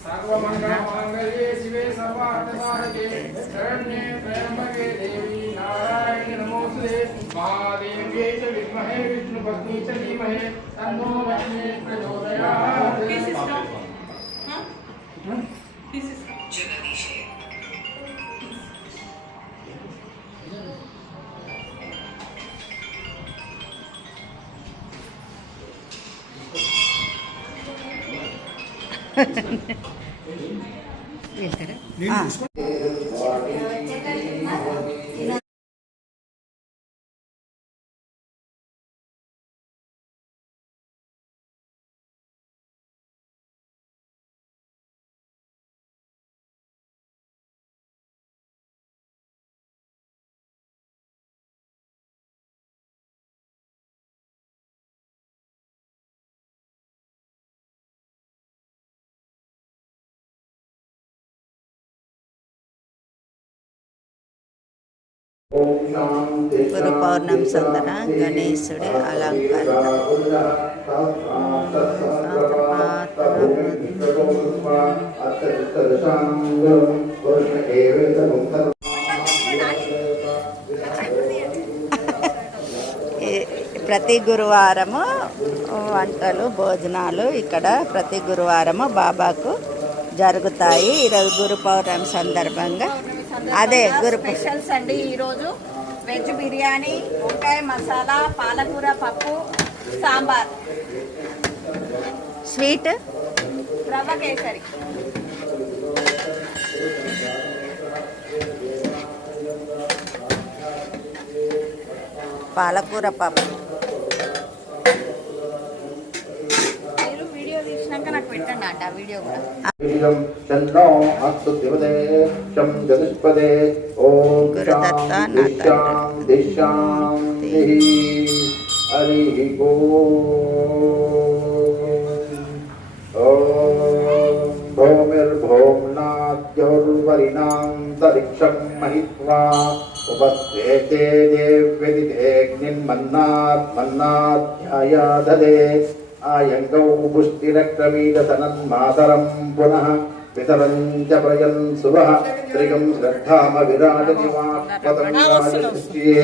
सर्वमंगलमांगल्ये शिवे सर्वार्थसाधके शरण्ये त्र्यंबके देवी नारायणी नमोस्तुते महादेव्यै च विद्महे विष्णुपत्नी च धीमहि तन्नो लक्ष्मी प्रचोदयात्। గురు పౌర్ణమి సందన గణేశుడి అలంకరణ. ప్రతి గురువారము వంటలు భోజనాలు ఇక్కడ ప్రతి గురువారము బాబాకు జరుగుతాయి. ఈరోజు గురు పౌర్ణమి సందర్భంగా అదే గురు స్పెషల్స్ అండి. ఈరోజు వెజ్ బిర్యానీ, వంకాయ మసాలా, పాలకూర పప్పు, సాంబార్, స్వీట్ రవ్వ కేసరి. పాలకూర పప్పు. మీరు వీడియో తీసినాక నాకు పెట్టండి అంట ఆ వీడియో కూడా. గురుదత్త భౌమిర్భౌమ్నాద్యౌర్వరిణాంతరిక్షం మహిత్వా ఉపస్వేతే దేవ్యదిదేగ్నిన్మన్నాత్మన్నాధ్యాయాదదే ఆయంగౌ పుష్టిరక్రమీదసనన్మాతరం పునః పితరం చ ప్రయన్ సువః త్రిగం శ్రద్ధామ విరాజతిమాత్మతంగాయే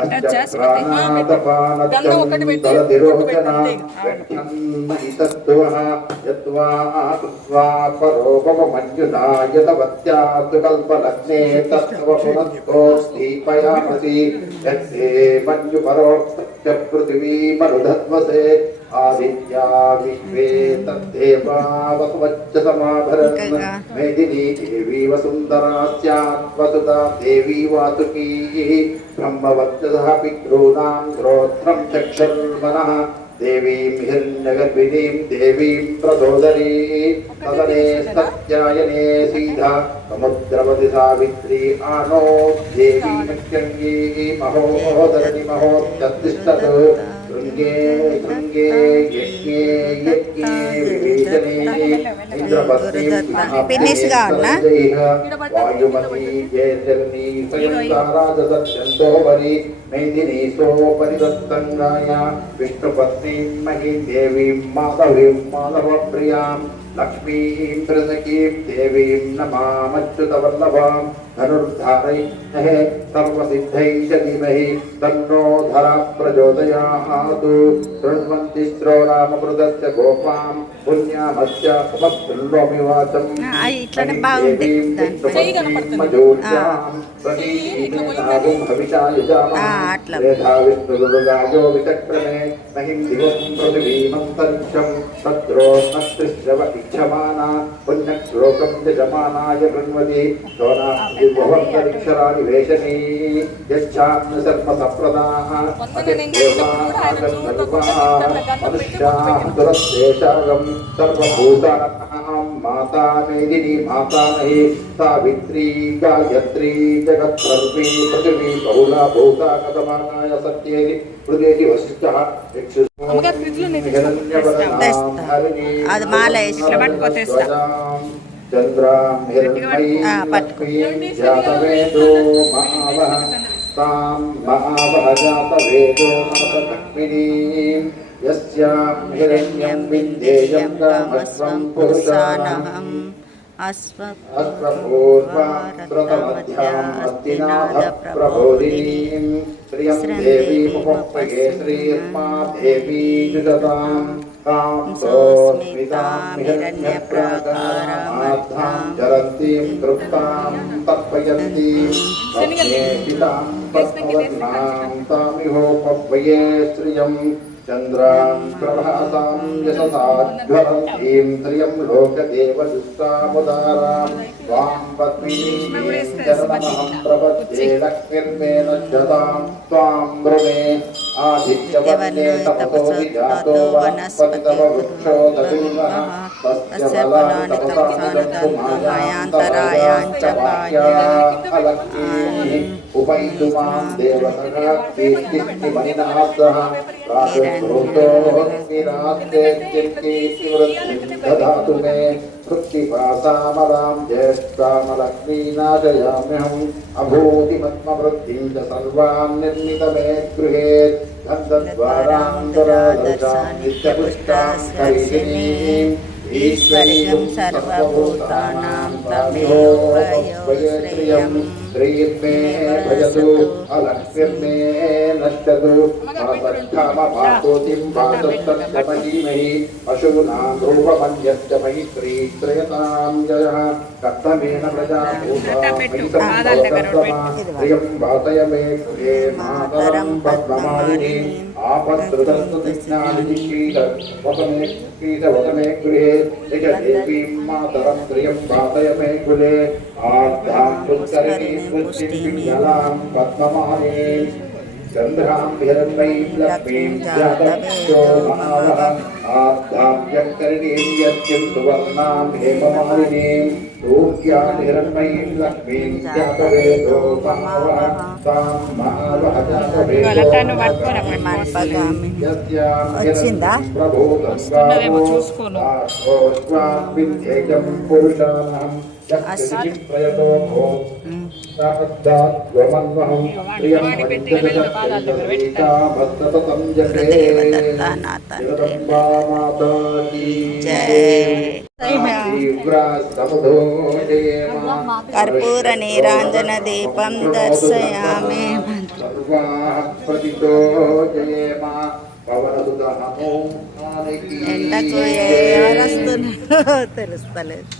అశ్చక్రానాతపానత్యంతలతిరోచనా వ్యక్షన్మహితత్తువః యత్వా కృత్వా పరోపమన్యునాయతవత్యాస్తు కల్పలగ్నే తత్వ పునఃతో స్థీపయామసి యత్తే మన్యుపరోక్త పృథివీ మరుధత్వసే ఆదిత్యా విశ్వే తద్దేవా వసువచ్చతమాభరన్ మేదినీ దేవీ వసుంధరా స్యాత్ వసుదా దేవీ వాసుకీ బ్రహ్మవచ్చసః పితॄణాం శ్రోత్రం చక్షుర్మనః దేవీం హిరణ్యగర్భిణీం దేవీం ప్రచోదరీ తదనే సత్యాయనే సీధా సముద్రవతి సావిత్రీ ఆనో దేవీ నక్ష్యంగీ మహోదరణి మహోత్తిష్టత్ శృంగే శృంగే యజ్ఞే యజ్ఞే వివేచనే ఇంద్రపత్ని ఫినిష్గా ఉన్నా వాయుమతీ జయజగనీ సంయుక్తారాజసత్యంతో వరి మేదినీ సోపరిదత్తంగాయ విష్ణుపత్నీం మహీం దేవీం మాధవీం మాధవప్రియాం లక్ష్మీం ప్రసకీం దేవీం నమామచ్యుతవల్లభాం ధనుర్ధారయే సర్వసిద్ధై చ ధీమహి తన్నో ధరా ప్రచోదయాత్ శృణ్వంతి శ్రోరామృతస్య గోపాం పుణ్యామస్య ఉపస్తుల్లోమి వాచం ఇట్లనే బాగుంది. అట్లా విష్ణుగాయో విచక్రమే మహిం దివం పృథివీమంతరిక్షం తత్రోష్ణశ్రవ ఇక్షమానా పుణ్యశ్లోకం యజమానాయ బృణ్వతి సోనాక్షరాణి వేషనీ యచ్ఛామ్య సర్వ సప్రదాః మనుష్యాః దురశేషాగం సర్వభూతానాం మాతా మేదినీ మాతామహీ సావిత్రీ గాయత్రీ జగత్సర్వీ పృథివీ బహుళా భూతా కథమానాయ సత్యేది హృదయతి వశిష్ఠః అది మాల చంద్రాం హిరణ్మయీ జాతవేదో మహావహ తాం మహావహ జాతవేదో నమతకస్మినీం यस्यां हिरण्यं विन्देयं कामस्वं पुरुषानहम् अश्वपूर्वामृतमध्याम् अस्तिनाथप्रबोधिनीं श्रियं देवीमुपह्वये श्रीर्मा देवी जुषतां तां सोऽस्मितां हिरण्यप्राकारामाद्धां जरन्तीं तृप्तां तर्पयन्तीं पितां पद्मवर्णां तामिहोपह्वये श्रियं चन्द्रां प्रभासां यशसाज्वलन्तीं त्रियं लोकदेवदुष्टामुदारां त्वां पद्मिनीं चरणमहं प्रपद्ये लक्ष्मीर्मे नश्यतां त्वां वृणे आदित्यवर्णे तपसोऽधि जातो वनस्पतितव वृक्षो दधूनः तस्य फलानि तपसानुदन्तमायान्तरायाञ्च बाह्या अलक्ष्मीः उपैतु मां देवतः कीर्तिमणिना सह ददातु मे वृत्तिपासामलां ज्येष्ठामलक्ष्मीनाशयाम्यहम् अभूतिमत्मवृद्धिं च सर्वान् निर्मितमे गृहेत् गन्धद्वारान्तरादशां नित्यपुष्टां करिषिणीम् ईश्वरीं सर्वभूतानां तमेवोपह्वयेत्रियं श्रीर्मे भजतु अलक्ष्मीर्मे नश्यतु मनसत्कामपातोतिं वाचस्तमहीमहि पशूनां रूपमन्यश्च मैत्री श्रयतां जयः कथमेन प्रियं वातय मे गृहे मातरं पद्ममालिनीम् आपद्रुतस्तु वसमे गृहे जगदेवीं मातरं प्रियं वातय मे कुले आर्द्रां पुष्करिणीं पुष्टिं जलां पद्ममालिनीं चन्द्रां हिरण्मयीं लक्ष्मीं जातवेदो महावः आर्द्रां यत्करिणीं यत्किं सुवर्णां हेममालिनीं सूर्यां हिरण्मयीं लक्ष्मीं जातवेदो महावः तां महावः जातवेदो వచ్చిందా కర్పూర నీరాంజన దీపం దర్శయామి ఎండకు ఎవరు వస్తున్నారో తెలుస్తలేదు.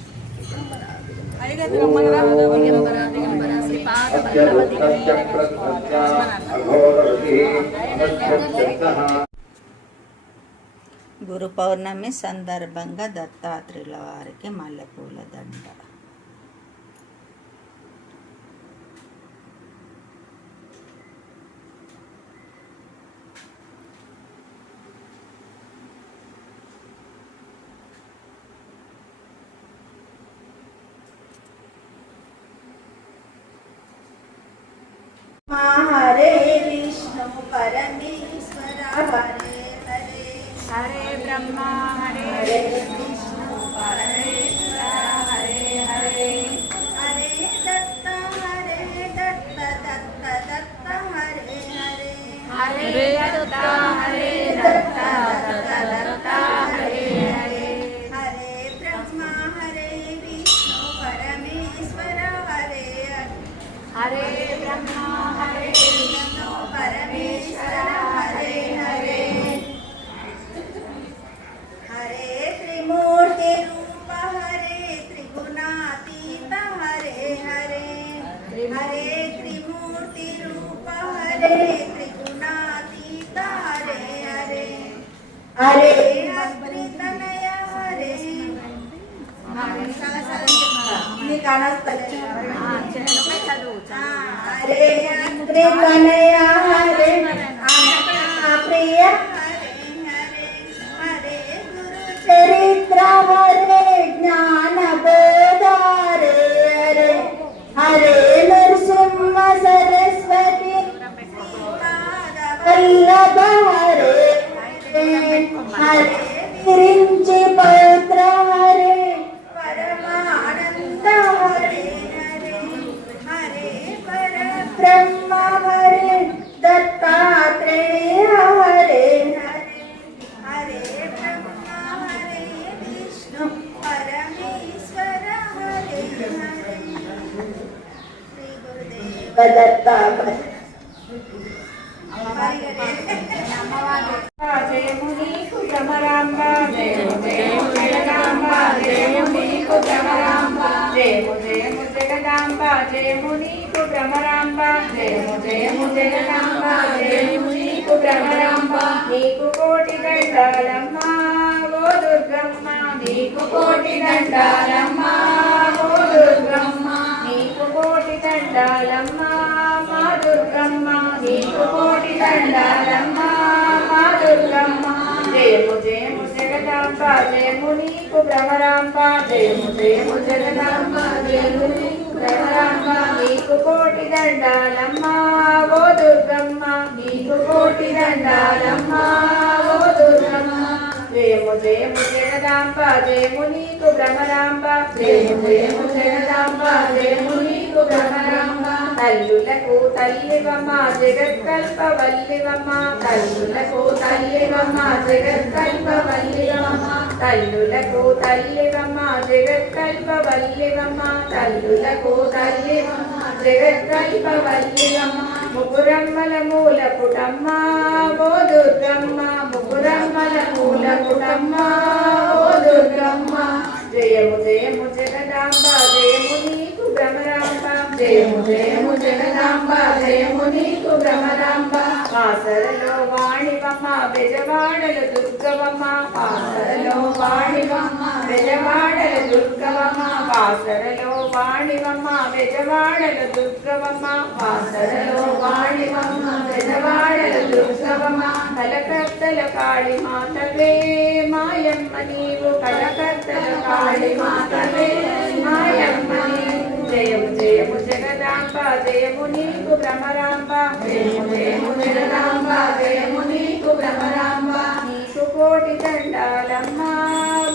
గురు పౌర్ణమి సందర్భంగా దత్తాత్రేయుల వారికి మల్లెపూల దండ. हरे विष्णु परमेश्वर हरे हरे हरे ब्रह्मा हरे विष्णु परमेश्वर हरे हरे हरे दत्त दत्त दत्त हरे हरे हरे दत्त दत्त दत्त हरे हरे हरे ब्रह्मा हरे विष्णु परमेश्वर हरे हरे ब्रह्मा हरे विष्णु परमेश्वर हरे हरे हरे त्रिमूर्ति रूप हरे त्रिगुणातीत हरे हरे हरे त्रिमूर्ति रूप हरे त्रिगुणातीत हरे हरे हरे अद्रितनय हरे हरे त्रिकनय हरे प्रिय हरे गुरु चरित्र हरे ज्ञान बोधारे हरे हरे नरसिंह सरस्वती वल्लभ हरे हरे विरिंचि पौत्र हरे परमानंद हरे हरे हरे पर ब्रह्म हरे दत्तात्रेय हरे हरे జయము నీకు భ్రమరాంబ జయము జయము జగదాంబ జయము నీకు భ్రమరాంబ జయము జయము జగదాంబ జయము నీకు భ్రమరాంబ జయము జయము జగదాంబ జయము నీకు భ్రమరాంబ నీకు కోటి దండాలమ్మ ఓ దుర్గమ్మ నీకు కోటి దండాలమ్మ ఓ దుర్గమ్మ నీకు కోటి దండాలమ్మ మా దుర్గమ్మ నీకు కోటి దండాలమ్మ మా దుర్గమ్మ జయము జయము జగదాంబ జయము నీకు భ్రమరాంబ జయము జయము జగదాంబ జయము నీకు భ్రమరాంబ నీకు కోటి దండాలమ్మ ఓ దుర్గమ్మ నీకు కోటి దండాలమ్మ ఓ దుర్గమ్మ జయము జయము జగదాంబ జయము నీకు భ్రమరాంబ జయము జయము జగదాంబ జయము నీకు భ్రమరాంబ తల్లులకు తల్లివమ్మ జగత్కల్పవల్లివమ్మ తల్లులకు తల్లివమ్మ జగత్కల్పవల్లివమ్మ తల్లులకు తల్లివమ్మ జగత్కల్పవల్లివమ్మ తల్లులకు తల్లివమ్మ జగత్కల్పవల్లివమ్మ ముకురమ్మల మూల పుటమ్మ ఓ దుర్గమ్మ ముకురమ్మల మూల పుటమ్మ ఓ దుర్గమ్మ జయము జయము జగదాంబ జయము నీకు భ్రమరాంబ జయము జయము జగదాంబ జయము నీకు భ్రమరాంబ పాసరలో వాణివమ్మ బెజవాడలు దుర్గవమ్మ పాసరలో వాణివమ్మ బెజవాడలు దుర్గవమ్మ పాసరలో వాణివమ్మ బెజవాడలు దుర్గవమ్మ పాసరలో వాణివమ్మ బెజవాడలు దుర్గవమ్మ కలకత్తల కాళి మాతవే మాయమ్మ నీవు కలకత్తల కాళి మాతవే మాయమ్మ నీవు జయము జయము జగదాంబ జయము నీకు భ్రమరాంబ జయము జయము జగదాంబ జయము నీకు భ్రమరాంబ నీకు కోటి దండాలమ్మ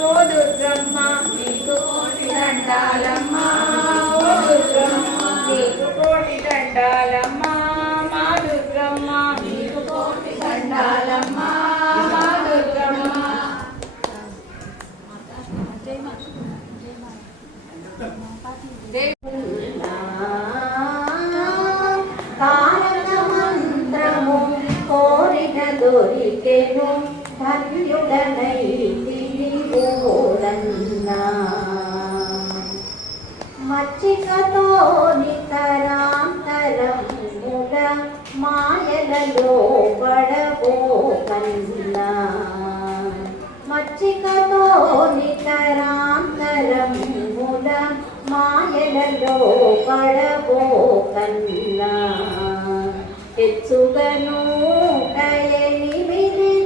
ఓ దుర్గమ్మ నీకు కోటి దండాలమ్మ ఓ దుర్గమ్మ నీకు కోటి దండాలమ్మ మా దుర్గమ్మ నీకు కోటి దండాలమ్మ మా దుర్గమ్మ తారక మంత్రము కోరిన దొరికెను ధన్యుడనైతిని ఓరన్నా మచ్చికతో నితరాంతరముల మాయలలో పడబోకన్నా మచ్చికతో నితరాంతరముల మాయలలో పడబోకన్నా హెచ్చుగను ఎనిమిది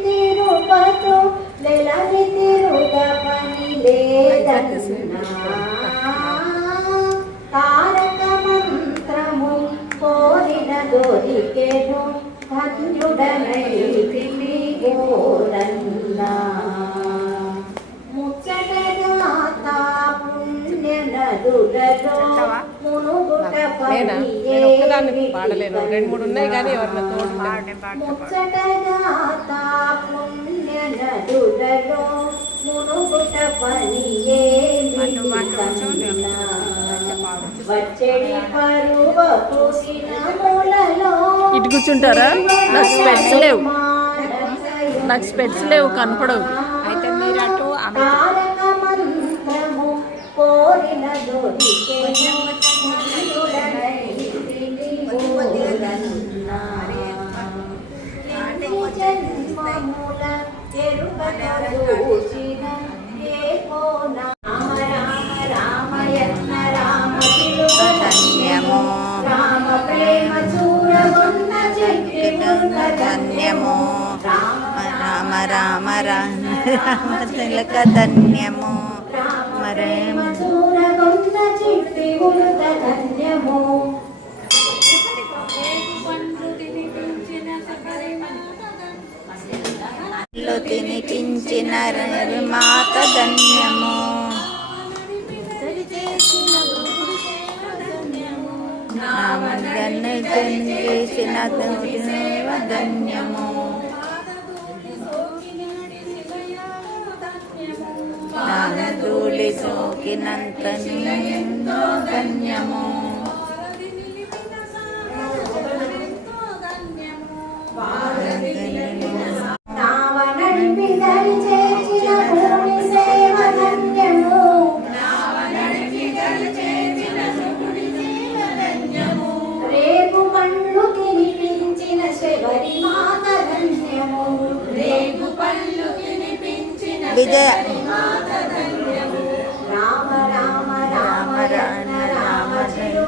తిరుపతు లెలవి తిరుగ పని లేదన్నా తారక మంత్రము కోరిన దొరికెను ధన్యుడనైతిని ఓరన్నా ముచ్చటగా తా పుణ్య నదులలో మునుగుట పాడలేను రెండు మూడు ఉన్నాయి కానీ ఎవరిన తోడు ముచ్చటగా తా పుణ్య నదులలో మునుగుట పని వచ్చడి పరువపు దినములలో ఇటు కూర్చుంటారా? నాకు స్పెట్స్ లేవు, నాకు స్పెట్స్ లేవు, కనపడవు. అయితే మీరు అటు తారక మంత్రము కోరిన దొరికెను ధన్యుడనైతిని ఓరన్నా జన్మముల ఎరుకట దూచిన ఏకో రామ రామ రామయన్న రామ పిలువ ధన్యము రామ ప్రేమ చూరగొన్న చెట్టి ఉన్న ధన్యము రామ రామ రామ రామ రామ తిలక ధన్యము ప్రేమ చూరగొన్న చెట్టి ఉన్న ధన్యము తినిపించిన మాత ధన్యము నామగన్ను చేసిన ధన్యము నానధూళి సోకినంత ధన్యము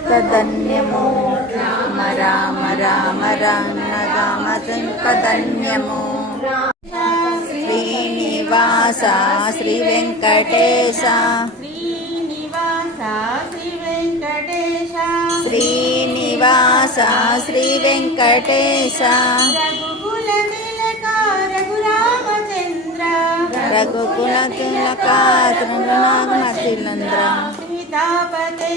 ధన్యము రామ రామ రామ రామ ధన్యము శ్రీనివాస శ్రీ వెంకటేశ శ్రీనివాస శ్రీ వెంకటేశ రఘుకుల తిలక రఘునాథిలంద్ర సీతాపతే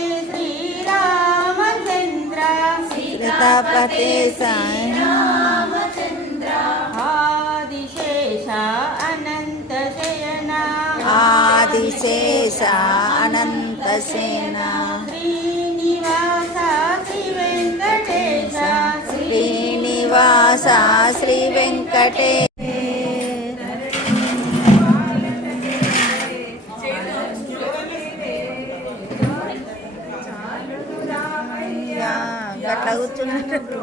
ఆదిశేష అనంత సేన శ్రీనివాస శ్రీ వెంకటేశ గట్లా కూర్చున్నట్టు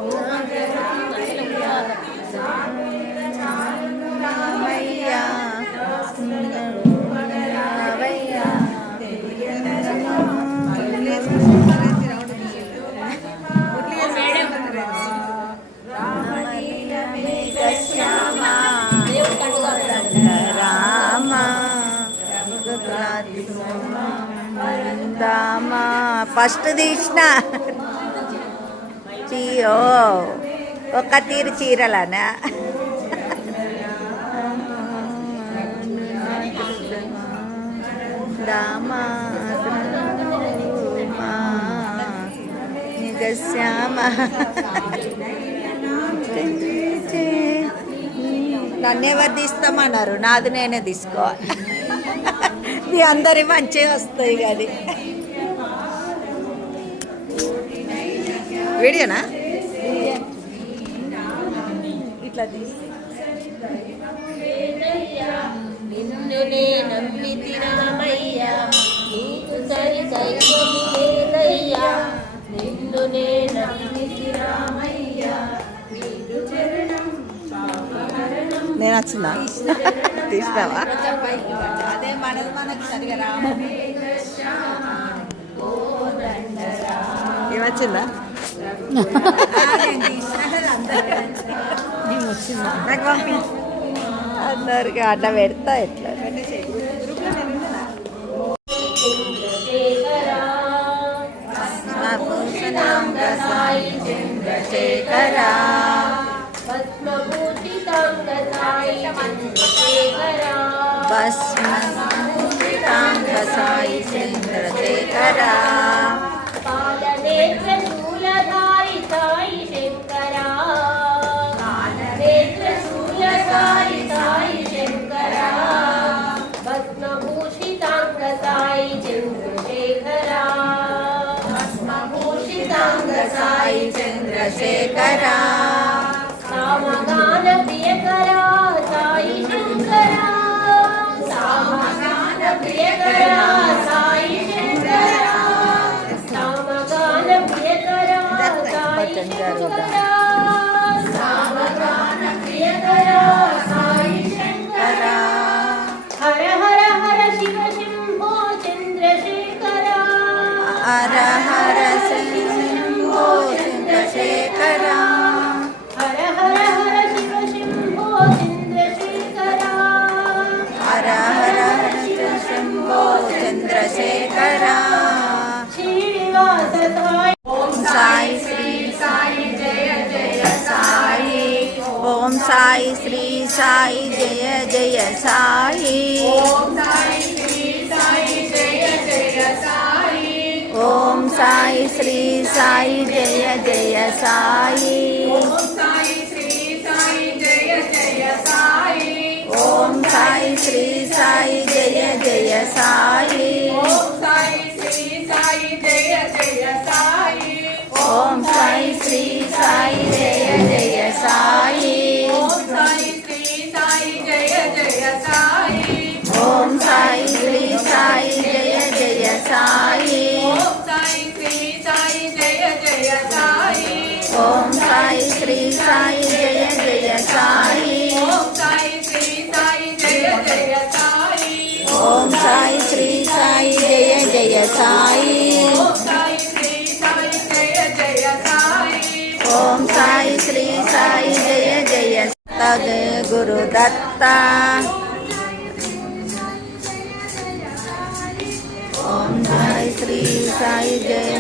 ఫస్ట్ తీసిన చీరో ఒక తీరు చీరలనా శ్యామ నన్ను ఎవరు తీస్తామన్నారు నాది నేనే తీసుకోవాలి మీ అందరి మంచిగా వస్తాయి అది వీడియోనా ఇట్లా నిన్నునే నమ్మితి రామయ్య నీకు సరి దైవము లేదయ్యా నిన్నునే నమ్మితి రామయ్య నీకు చరణం నేను వచ్చిందా తీసినావా అదే మనది మనకి సరిగా రాము ఏమొచ్చిందా అందరికి అట్లా పెడతా ఎట్లా చంద్రశేఖరా భస్మభూషితాంగ సాయి చంద్రశేఖరా పాదనేత్రశూలధారి సాయి శంకరా పాదనేత్రశూలధారి సాయి శంకరా భస్మభూషితాంగ సాయి చంద్రశేఖరా భస్మభూషితాంగ సాయి చంద్రశేఖరా సామగాన ప్రియకరా సాయి శంకరా సామగాన ప్రియకరా సాయి శంకరా సామగాన ప్రియకరా సాయి శంకరా సామగాన ప్రియకరా సాయి శంకరా హర హర హర శివ శంభో చంద్రశేఖరా హర హర శంభో చంద్రశేఖరా హర హర హర శివ శంభో చంద్రశేఖరా హర హర శంభో చంద్రశేఖరా శ్రీనివాస సాయి ఓం సాయి శ్రీ సాయి జయ జయ సాయి ఓం సాయి శ్రీ సాయి జయ జయ సాయి ఓం సాయి శ్రీ సాయి జయ జయ సాయి ఓం సాయి శ్రీ సాయి జయ జయ సాయి ఓం సాయి శ్రీ సాయి జయ జయ సాయి ఓం సాయి శ్రీ సాయి జయ జయ సాయి ఓం సాయి శ్రీ సాయి జయ జయ సాయి ఓం సాయి శ్రీ సాయి జయ జయ సాయి ఓం సాయి శ్రీ సాయి జయ జయ సాయి ఓం సాయి శ్రీ సాయి జయ జయ సాయి ఓం సాయి శ్రీ సాయి జయ జయ సాయి ఓం సాయి శ్రీ సాయి జయ జయ సాయి ఓం సాయి శ్రీ సాయి సాయి శ్రీ సాయి జయ జయ తద్ గురుదత్త ఓం సాయి శ్రీ సాయి జయ